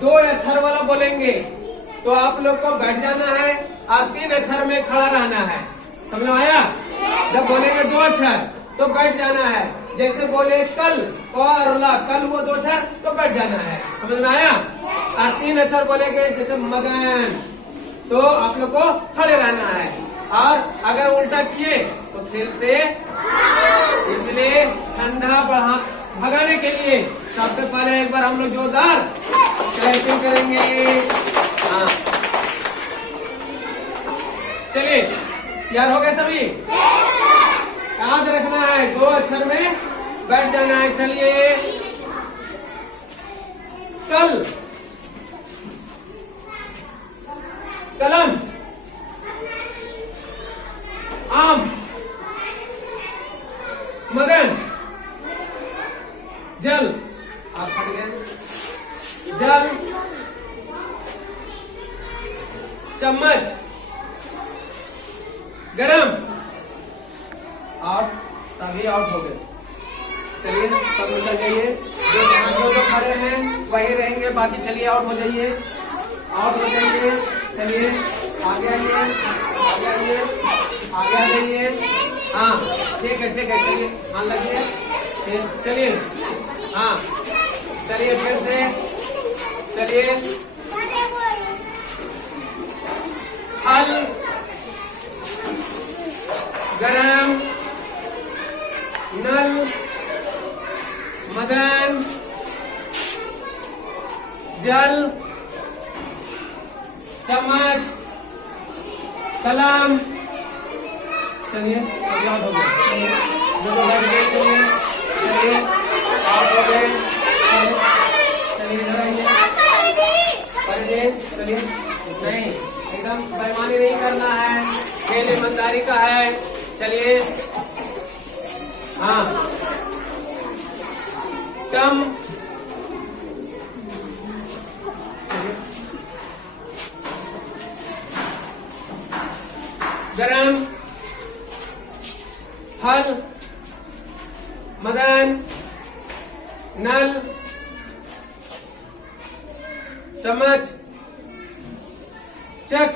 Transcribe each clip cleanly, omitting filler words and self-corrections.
दो अक्षर वाला बोलेंगे तो आप लोग को बैठ जाना है और 3 अक्षर में खड़ा रहना है। समझ में आया? जब बोलेंगे 2 अक्षर तो बैठ जाना है। जैसे बोले कल और ला, कल वो 2 अक्षर तो बैठ जाना है। समझ में आया? और 3 अक्षर बोलेंगे जैसे मगन तो आप लोग को खड़े रहना है। और अगर उल्टा किए तो खेल से, इसलिए ठंडा भगाने के लिए सबसे पहले एक बार हम लोग जोरदार क्लैपिंग करेंगे। हाँ, चलिए तैयार हो गए सभी? याद रखना है 2 अक्षर में बैठ जाना है। चलिए, कल, कलम, आम, मगन, जल, आप खड़े गए, जल, चम्मच, गरम, आउट, सभी आउट हो गए। चलिए सब निकल जाइए। जो खड़े हैं वही रहेंगे, बाकी चलिए आउट हो जाइए, आउट हो जाइए। चलिए आगे आइए, आगे आइए, आगे आ जाइए। हाँ ठीक है, ठीक है। चलिए मान लगिए, चलिए। हाँ चलिए फिर से, चलिए। फल, गरम, नल, मदन, जल, चम्मच, कलम। चलिए सभी आउट हो गए। चलिए चलिए आउट हो गए। चलिए इधर आइए, चलिए। नहीं, एकदम बेईमानी नहीं करना है, खेल ईमानदारी का है। चलिए। हाँ, कम, गरम, फल, मदन, नल, चम्मच, चक,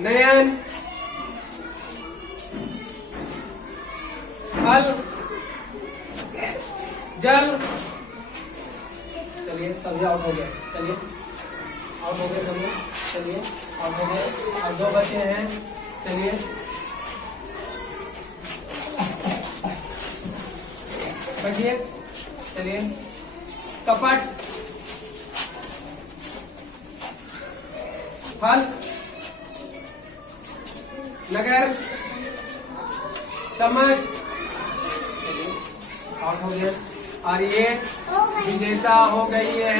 नयन, फल, जल। चलिए सभी आउट हो गए। चलिए आउट हो गए सभी। चलिए आउट हो गए। अब 2 बचे हैं। चलिए बैठिए। चलिए, कपट, फल, नगर, समझ, आउट हो गया। और ये विजेता हो गई है।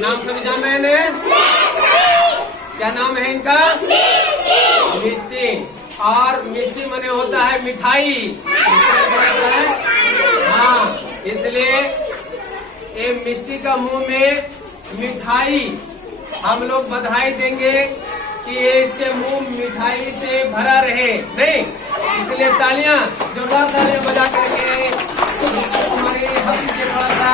नाम सभी जान रहे हैं? क्या नाम है इनका? मिष्टी। और मिष्टी मने होता है मिठाई। हाँ, इसलिए ये मिष्टी का मुंह में मिठाई, हम लोग बधाई देंगे कि ये इसके मुंह मिठाई से भरा रहे। नहीं, इसलिए तालियां, जोरदार तालियां बजा करके हमारे हंसी से थोड़ा सा